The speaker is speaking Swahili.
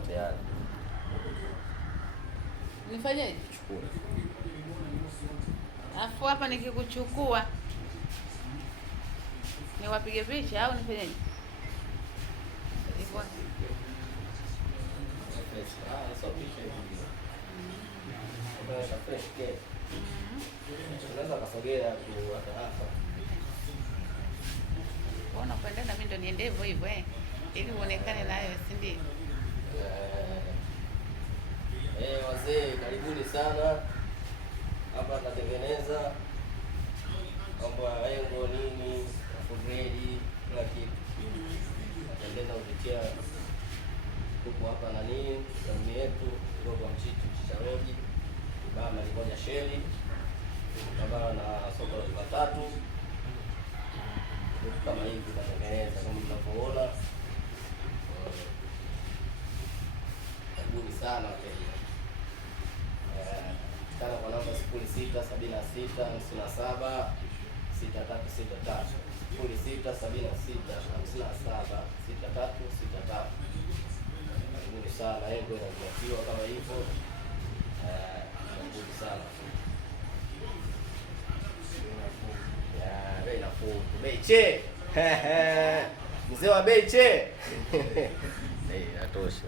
kwa tayari. Nifanyeje? Chukua. Alafu hapa nikikuchukua niwapige picha au nifanyeje? Hivyo. So picha hivi. Unaweza fresh cake. Unaweza kusogea tu hata hapa. Mbona kwenda na mimi ndo niende hivyo hivyo ili uonekane nayo, si ndio? Wazee karibuni sana. Hapa tunatengeneza mambo ya engo nini, afuredi, kila kitu. Tunatengeneza upitia huko hapa na nini, jamii yetu kidogo mchicha roji, bama limoja sheli, kama na soko la tatu. Kama hivi tunatengeneza kama mnavyoona. Karibuni sana wateja. Kana kwa namba 0676576363 0676576363. Karibuni sana, engo inakiwa kama hivyo. Karibuni sana. Bei nafuu. Bei che. Mzee wa bei che. Bei inatosha.